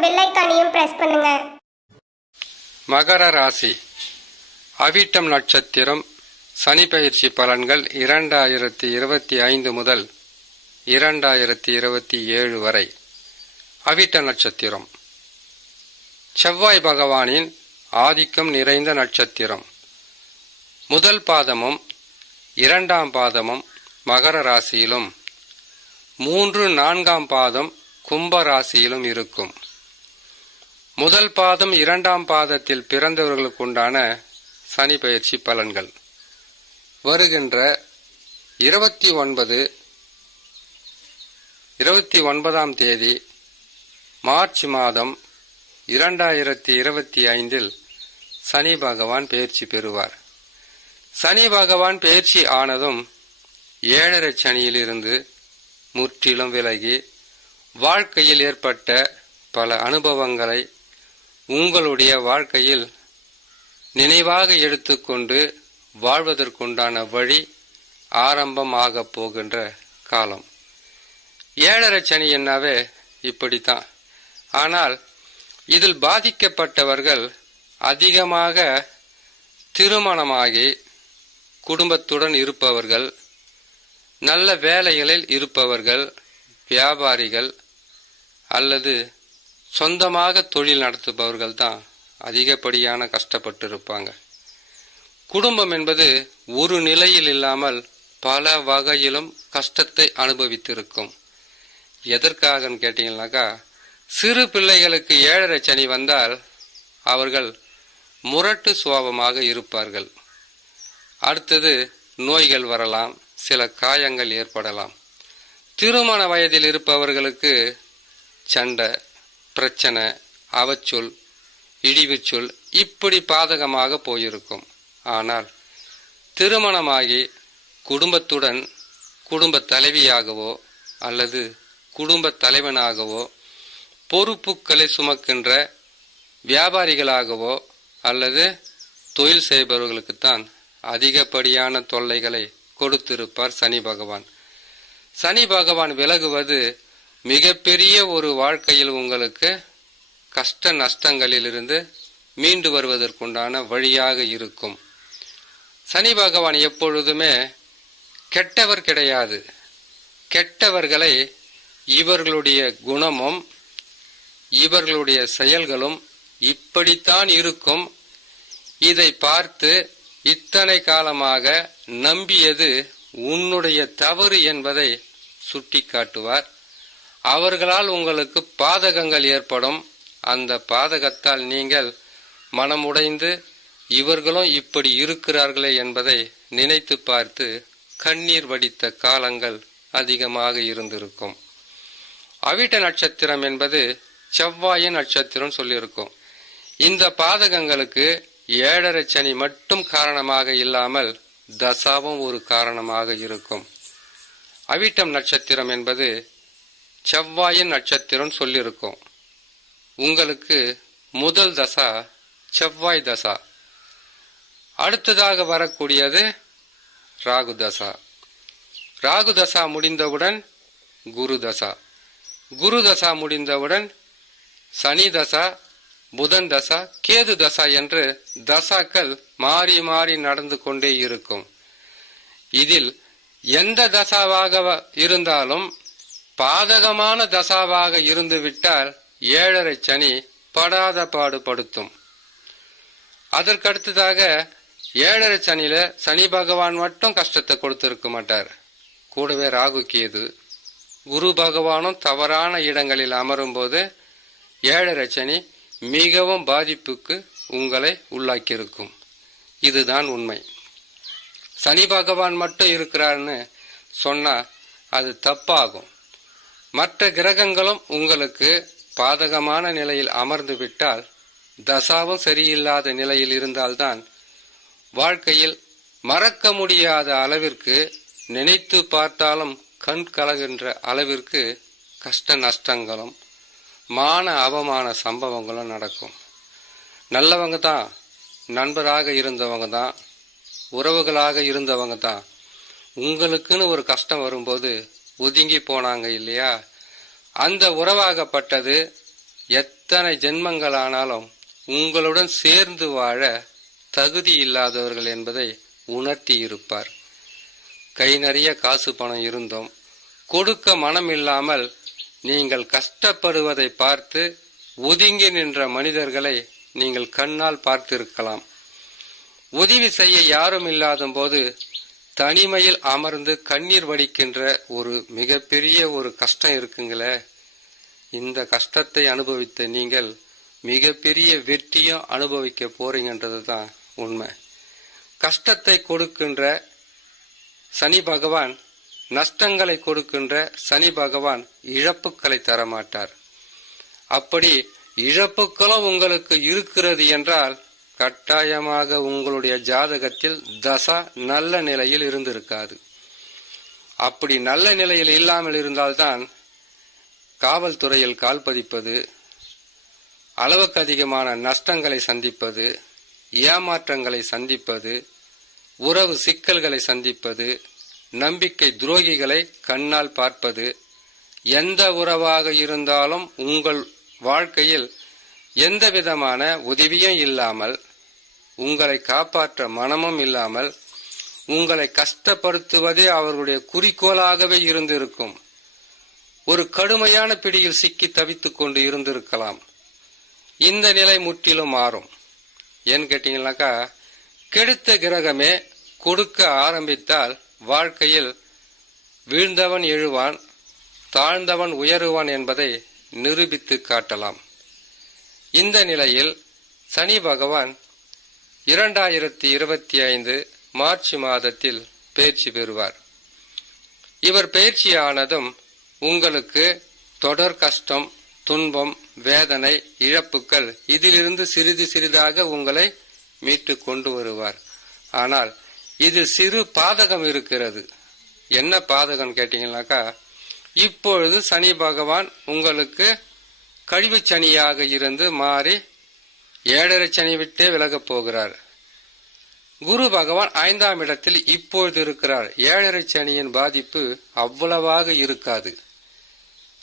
Bell ஐக்கானையும் press பண்ணுங்க. மகர ராசி. அவிட்டம் நட்சத்திரம் சனி பயிற்சி பலன்கள் இரண்டாயிரத்தி இருபத்தி ஐந்து முதல் இரண்டாயிரத்தி இருபத்தி ஏழு வரை. அவிட்ட நட்சத்திரம். செவ்வாய் பகவானின் ஆதிக்கம் நிறைந்த நட்சத்திரம். முதல் பாதமும் இரண்டாம் பாதமும் மகர ராசியிலும் மூன்று நான்காம் பாதம் கும்ப ராசியிலும் இருக்கும். முதல் பாதம் இரண்டாம் பாதத்தில் பிறந்தவர்களுக்கு உண்டான சனி பயிற்சி பலன்கள். வருகின்ற இருபத்தி ஒன்பது இருபத்தி ஒன்பதாம் தேதி மார்ச் மாதம் இரண்டாயிரத்தி இருபத்தி ஐந்தில் சனி பகவான் பயிற்சி பெறுவார். சனி பகவான் பயிற்சி ஆனதும் ஏழரை சனியிலிருந்து முற்றிலும் விலகி வாழ்க்கையில் ஏற்பட்ட பல அனுபவங்களை உங்களுடைய வாழ்க்கையில் நினைவாக எடுத்துக்கொண்டு வாழ்வதற்குண்டான வழி ஆரம்பமாகப் போகின்ற காலம். ஏழரை சனி என்னாவே இப்படித்தான். ஆனால் இதில் பாதிக்கப்பட்டவர்கள் அதிகமாக திருமணமாகி குடும்பத்துடன் இருப்பவர்கள் நல்ல வேலைகளில் இருப்பவர்கள் வியாபாரிகள் அல்லது சொந்தமாக தொழில் நடத்துபவர்கள் தான் அதிகப்படியான கஷ்டப்பட்டு இருப்பாங்க குடும்பம் என்பது ஒரு நிலையில் இல்லாமல் பல வகையிலும் கஷ்டத்தை அனுபவித்திருக்கும். எதற்காகன்னு கேட்டீங்கன்னாக்கா சிறு பிள்ளைகளுக்கு ஏழரை சனி வந்தால் அவர்கள் முரட்டு சுவாபமாக இருப்பார்கள். அடுத்தது நோய்கள் வரலாம் சில காயங்கள் ஏற்படலாம். திருமண வயதில் இருப்பவர்களுக்கு சண்டை பிரச்சனை அவச்சொல் இழிவுச்சொல் இப்படி பாதகமாக போயிருக்கும். ஆனால் திருமணமாகி குடும்பத்துடன் குடும்ப தலைவியாகவோ அல்லது குடும்ப தலைவனாகவோ பொறுப்புகளை சுமக்கின்ற வியாபாரிகளாகவோ அல்லது தொழில் செய்பவர்களுக்குத்தான் அதிகப்படியான தொல்லைகளை கொடுத்திருப்பார் சனி பகவான். சனி பகவான் விலகுவது மிகப்பெரிய ஒரு வாழ்க்கையில் உங்களுக்கு கஷ்ட நஷ்டங்களிலிருந்து மீண்டு வருவதற்குண்டான வழியாக இருக்கும். சனி பகவான் எப்பொழுதுமே கெட்டவர் கிடையாது. கெட்டவர்களை இவர்களுடைய குணமும் இவர்களுடைய செயல்களும் இப்படித்தான் இருக்கும். இதை பார்த்து இத்தனை காலமாக நம்பியது உன்னுடைய தவறு என்பதை சுட்டிக்காட்டுவார். அவர்களால் உங்களுக்கு பாதகங்கள் ஏற்படும். அந்த பாதகத்தால் நீங்கள் மனமுடைந்து இவர்களும் இப்படி இருக்கிறார்களே என்பதை நினைத்து பார்த்து கண்ணீர் வடித்த காலங்கள் அதிகமாக இருந்திருக்கும். அவிட்ட நட்சத்திரம் என்பது செவ்வாயின் நட்சத்திரம் சொல்லியிருக்கும். இந்த பாதகங்களுக்கு ஏழரை சனி மட்டும் காரணமாக இல்லாமல் தசாவும் ஒரு காரணமாக இருக்கும். அவிட்டம் நட்சத்திரம் என்பது செவ்வாயின் நட்சத்திரம் சொல்லியிருக்கும். உங்களுக்கு முதல் தசா செவ்வாய் தசா. அடுத்ததாக வரக்கூடியது ராகு தசா. ராகு தசா முடிந்தவுடன் குரு தசா. குரு தசா முடிந்தவுடன் சனி தசா புதன் தசா கேது தசா என்று தசாக்கள் மாறி மாறி நடந்து கொண்டே இருக்கும். இதில் எந்த தசாவாக வ- இருந்தாலும் பாதகமான தசாவாக இருந்துவிட்டால் ஏழரை சனி படாத பாடுபடுத்தும். அதற்கடுத்ததாக ஏழரை சனியில சனி பகவான் மட்டும் கஷ்டத்தை கொடுத்திருக்க மாட்டார். கூடவே ராகு கேது. குரு பகவானும் தவறான இடங்களில் அமரும்போது ஏழரை சனி மிகவும் பாதிப்புக்கு உங்களை உள்ளாக்கியிருக்கும். இதுதான் உண்மை. சனி பகவான் மட்டும் இருக்கிறார்னு சொன்னா அது தப்பாகும். மற்ற கிரகங்களும் உங்களுக்கு பாதகமான நிலையில் அமர்ந்து விட்டால் தசாவும் சரியில்லாத நிலையில் இருந்தால்தான் வாழ்க்கையில் மறக்க முடியாத அளவிற்கு நினைத்து பார்த்தாலும் கண் கலகின்ற அளவிற்கு கஷ்ட நஷ்டங்களும் மான அவமான சம்பவங்களும் நடக்கும். நல்லவங்க தான் நண்பராக இருந்தவங்க தான் உறவுகளாக இருந்தவங்க தான். உங்களுக்குன்னு ஒரு கஷ்டம் வரும்போது ஒதுங்கி போனாங்க இல்லையா? அந்த உறவாகப்பட்டது எத்தனை ஜென்மங்களானாலும் உங்களுடன் சேர்ந்து வாழ தகுதி இல்லாதவர்கள் என்பதை உணர்த்தி இருப்பார். கை நிறைய காசு பணம் இருந்தும். கொடுக்க மனம் இல்லாமல் நீங்கள் கஷ்டப்படுவதை பார்த்து ஒதுங்கி நின்ற மனிதர்களை நீங்கள் கண்ணால் பார்த்திருக்கலாம். உதவி செய்ய யாரும் இல்லாத போது தனிமையில் அமர்ந்து கண்ணீர் வடிக்கின்ற ஒரு மிகப்பெரிய ஒரு கஷ்டம் இருக்குங்களே. இந்த கஷ்டத்தை அனுபவித்த நீங்கள் மிகப்பெரிய வெற்றியும் அனுபவிக்க போறீங்கன்றது தான் உண்மை. கஷ்டத்தை கொடுக்கின்ற சனி பகவான் நஷ்டங்களை கொடுக்கின்ற சனி பகவான் இழப்புக்களை தரமாட்டார். அப்படி இழப்புக்களும் உங்களுக்கு இருக்கிறது என்றால் கட்டாயமாக உங்களுடைய ஜாதகத்தில் தசா நல்ல நிலையில் இருந்திருக்காது. அப்படி நல்ல நிலையில் இல்லாமல் இருந்தால்தான் காவல்துறையில் கால் பதிப்பது அளவுக்கு அதிகமான நஷ்டங்களை சந்திப்பது ஏமாற்றங்களை சந்திப்பது உறவு சிக்கல்களை சந்திப்பது நம்பிக்கை துரோகிகளை கண்ணால் பார்ப்பது எந்த உறவாக இருந்தாலும் உங்கள் வாழ்க்கையில் எந்த விதமான உதவியும் இல்லாமல் உங்களை காப்பாற்ற மனமும் இல்லாமல் உங்களை கஷ்டப்படுத்துவதே அவர்களுடைய குறிக்கோளாகவே இருந்திருக்கும். ஒரு கடுமையான பிடியில் சிக்கி தவித்துக் கொண்டு இருந்திருக்கலாம். இந்த நிலை முற்றிலும் மாறும். ஏன்னு கேட்டீங்கன்னாக்கா கெடுத்த கிரகமே கொடுக்க ஆரம்பித்தால் வாழ்க்கையில் வீழ்ந்தவன் எழுவான் தாழ்ந்தவன் உயருவான் என்பதை நிரூபித்து காட்டலாம். இந்த நிலையில் சனி பகவான் இரண்டாயிரத்தி இருபத்தி ஐந்து மார்ச் மாதத்தில் பயிற்சி பெறுவார். இவர் பயிற்சியானதும் உங்களுக்கு தொடர் கஷ்டம் துன்பம் வேதனை இழப்புக்கள் இதிலிருந்து சிறிது சிறிதாக உங்களை மீட்டு கொண்டு வருவார். ஆனால் இதில் சிறு பாதகம் இருக்கிறது. என்ன பாதகம் கேட்டீங்கன்னாக்கா இப்பொழுது சனி பகவான் உங்களுக்கு கழிவு சனியாக இருந்து மாறி ஏழரை விட்டே விலகப் போகிறார். குரு பகவான் ஐந்தாம் இடத்தில் இப்பொழுது இருக்கிறார். ஏழரை சனியின் பாதிப்பு அவ்வளவாக இருக்காது.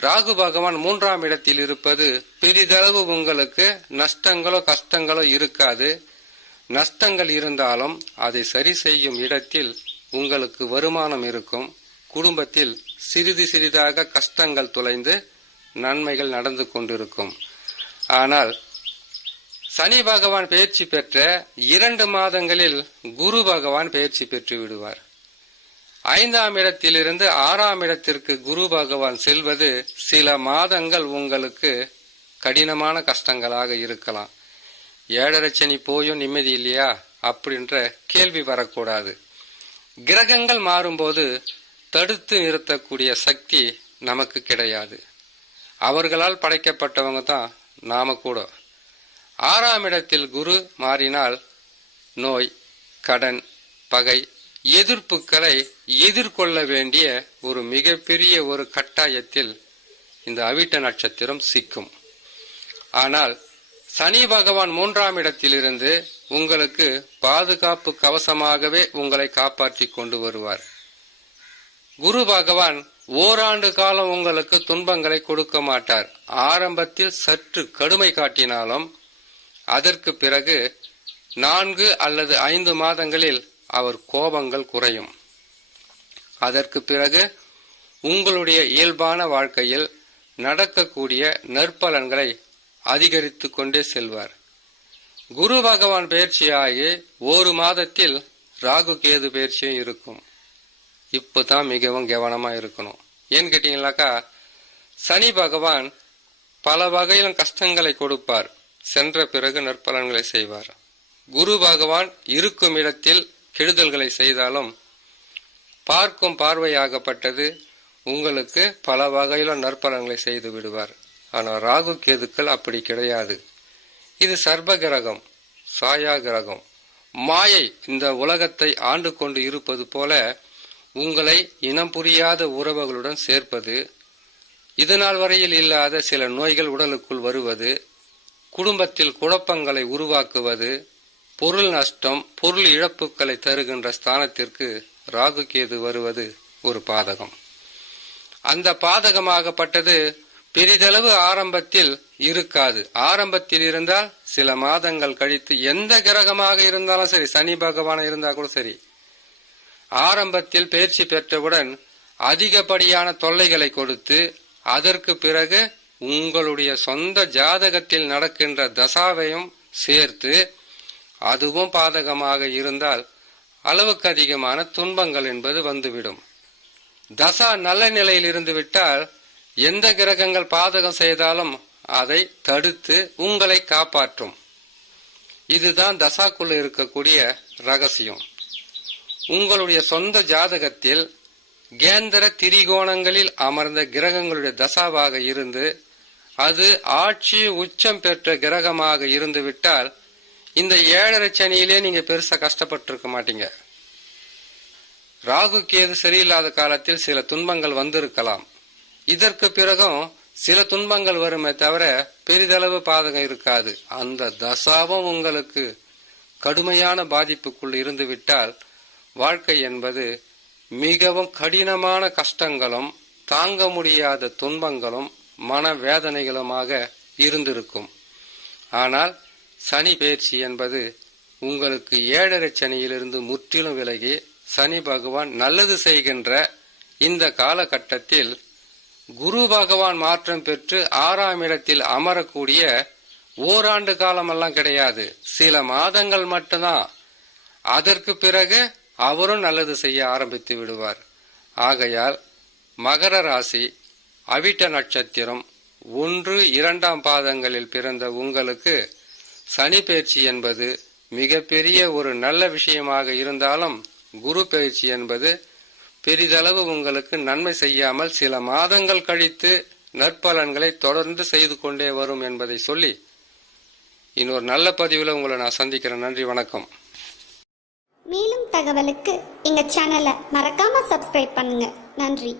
ராகு பகவான் மூன்றாம் இடத்தில் இருப்பது பெரிதளவு உங்களுக்கு நஷ்டங்களோ கஷ்டங்களோ இருக்காது. நஷ்டங்கள் இருந்தாலும் அதை சரி செய்யும் இடத்தில் உங்களுக்கு வருமானம் இருக்கும். குடும்பத்தில் சிறிது சிறிதாக கஷ்டங்கள் தொலைந்து நன்மைகள் நடந்து கொண்டிருக்கும். ஆனால் சனி பகவான் பயிற்சி பெற்ற இரண்டு மாதங்களில் குரு பகவான் பயிற்சி பெற்று விடுவார். ஐந்தாம் இடத்திலிருந்து ஆறாம் இடத்திற்கு குரு பகவான் செல்வது சில மாதங்கள் உங்களுக்கு கடினமான கஷ்டங்களாக இருக்கலாம். ஏழரை சனி போயும் நிம்மதி இல்லையா? அப்படின்ற கேள்வி வரக்கூடாது. கிரகங்கள் மாறும்போது தடுத்து நிறுத்தக்கூடிய சக்தி நமக்கு கிடையாது. அவர்களால் படைக்கப்பட்டவங்க தான் நாம கூட. ஆறாம் இடத்தில் குரு மாறினால் நோய் கடன் பகை எதிர்ப்புகளை எதிர்கொள்ள வேண்டிய ஒரு மிகப்பெரிய ஒரு கட்டாயத்தில் இந்த அவிட்ட நட்சத்திரம் சிக்கும். ஆனால் சனி பகவான் மூன்றாம் இடத்திலிருந்து உங்களுக்கு பாதுகாப்பு கவசமாகவே உங்களை காப்பாற்றி கொண்டு வருவார். குரு பகவான் ஓராண்டு காலம் உங்களுக்கு துன்பங்களை கொடுக்க மாட்டார். ஆரம்பத்தில் சற்று கடுமை காட்டினாலும் அதற்கு பிறகு நான்கு அல்லது ஐந்து மாதங்களில் அவர் கோபங்கள் குறையும். அதற்கு பிறகு உங்களுடைய இயல்பான வாழ்க்கையில் நடக்கக்கூடிய நற்பலன்களை அதிகரித்து கொண்டே செல்வார். குரு பகவான் பயிற்சியாகி ஒரு மாதத்தில் ராகு கேது பயிற்சியும் இருக்கும். இப்போ தான் மிகவும் கவனமாக இருக்கணும். ஏன்னு கேட்டிங்களாக்கா சனி பகவான் பல வகையிலும் கஷ்டங்களை கொடுப்பார். சென்ற பிறகு நற்பலன்களை செய்வார். குரு பகவான் இருக்கும் இடத்தில் கெடுதல்களை செய்தாலும் பார்க்கும் பார்வையாகப்பட்டது உங்களுக்கு பல வகையிலும் நற்பலன்களை செய்து விடுவார். ஆனால் ராகு கேதுக்கள் அப்படி கிடையாது. இது சர்ப கிரகம் சாயா கிரகம் மாயை இந்த உலகத்தை ஆண்டு கொண்டு இருப்பது போல உங்களை இனம் புரியாத உறவுகளுடன் சேர்ப்பது இதுநாள் வரையில் இல்லாத சில நோய்கள் உடலுக்குள் வருவது குடும்பத்தில் குழப்பங்களை உருவாக்குவது பொருள் நஷ்டம் பொருள் இழப்புகளை தருகின்ற ஸ்தானத்திற்கு ராகு கேது வருவது ஒரு பாதகம். அந்த பாதகமாகப்பட்டது பெரிதளவு ஆரம்பத்தில் இருக்காது. ஆரம்பத்தில் இருந்தால் சில மாதங்கள் கழித்து எந்த கிரகமாக இருந்தாலும் சரி சனி பகவான இருந்தா கூட சரி. ஆரம்பத்தில் பயிற்சி பெற்றவுடன் அதிகப்படியான தொல்லைகளை கொடுத்து அதற்கு பிறகு உங்களுடைய சொந்த ஜாதகத்தில் நடக்கின்ற தசாவையும் சேர்த்து அதுவும் பாதகமாக இருந்தால் அளவுக்கு அதிகமான துன்பங்கள் என்பது வந்துவிடும். தசா நல்ல நிலையில் இருந்து விட்டால் எந்த கிரகங்கள் பாதகம் செய்தாலும் அதை தடுத்து உங்களை காப்பாற்றும். இதுதான் தசாக்குள்ள இருக்கக்கூடிய ரகசியம். உங்களுடைய சொந்த ஜாதகத்தில் கேந்திர திரிகோணங்களில் அமர்ந்த கிரகங்களுடைய தசாவாக இருந்து அது ஆட்சி உச்சம் பெற்ற கிரகமாக இருந்து விட்டால் இந்த ஏழரை சனியிலே நீங்க பெருசா கஷ்டப்பட்டிருக்க மாட்டீங்க. ராகு கேது சரியில்லாத காலத்தில் சில துன்பங்கள் வந்திருக்கலாம். இதற்கு பிறகும் சில துன்பங்கள் வருமே தவிர பெரிதளவு பாதகம் இருக்காது. அந்த தசாவும் உங்களுக்கு கடுமையான பாதிப்புக்குள் இருந்துவிட்டால் வாழ்க்கை என்பது மிகவும் கடினமான கஷ்டங்களும் தாங்க முடியாத துன்பங்களும் மனவேதனைகளுமாக இருந்திருக்கும். ஆனால் சனி பயிற்சி என்பது உங்களுக்கு ஏழரை சனியிலிருந்து முற்றிலும் விலகி சனி பகவான் நல்லது செய்கின்ற இந்த காலகட்டத்தில் குரு பகவான் மாற்றம் பெற்று ஆறாம் இடத்தில் அமரக்கூடிய ஓராண்டு காலமெல்லாம் கிடையாது. சில மாதங்கள் மட்டும்தான். அதற்கு பிறகு அவரும் நல்லது செய்ய ஆரம்பித்து விடுவார். ஆகையால் மகர ராசி அவிட்ட நட்சத்திரம் ஒன்று இரண்டாம் பாதங்களில் பிறந்த உங்களுக்கு சனி பயிற்சி என்பது மிகப்பெரிய ஒரு நல்ல விஷயமாக இருந்தாலும் குரு பயிற்சி என்பது பெரிதளவு உங்களுக்கு நன்மை செய்யாமல் சில மாதங்கள் கழித்து நற்பலன்களை தொடர்ந்து செய்து கொண்டே வரும் என்பதை சொல்லி இன்னொரு நல்ல பதிவில் உங்களை நான் சந்திக்கிறேன். நன்றி வணக்கம். மேலும் தகவலுக்கு எங்க சேனலை மறக்காம சப்ஸ்கிரைப் பண்ணுங்க. நன்றி.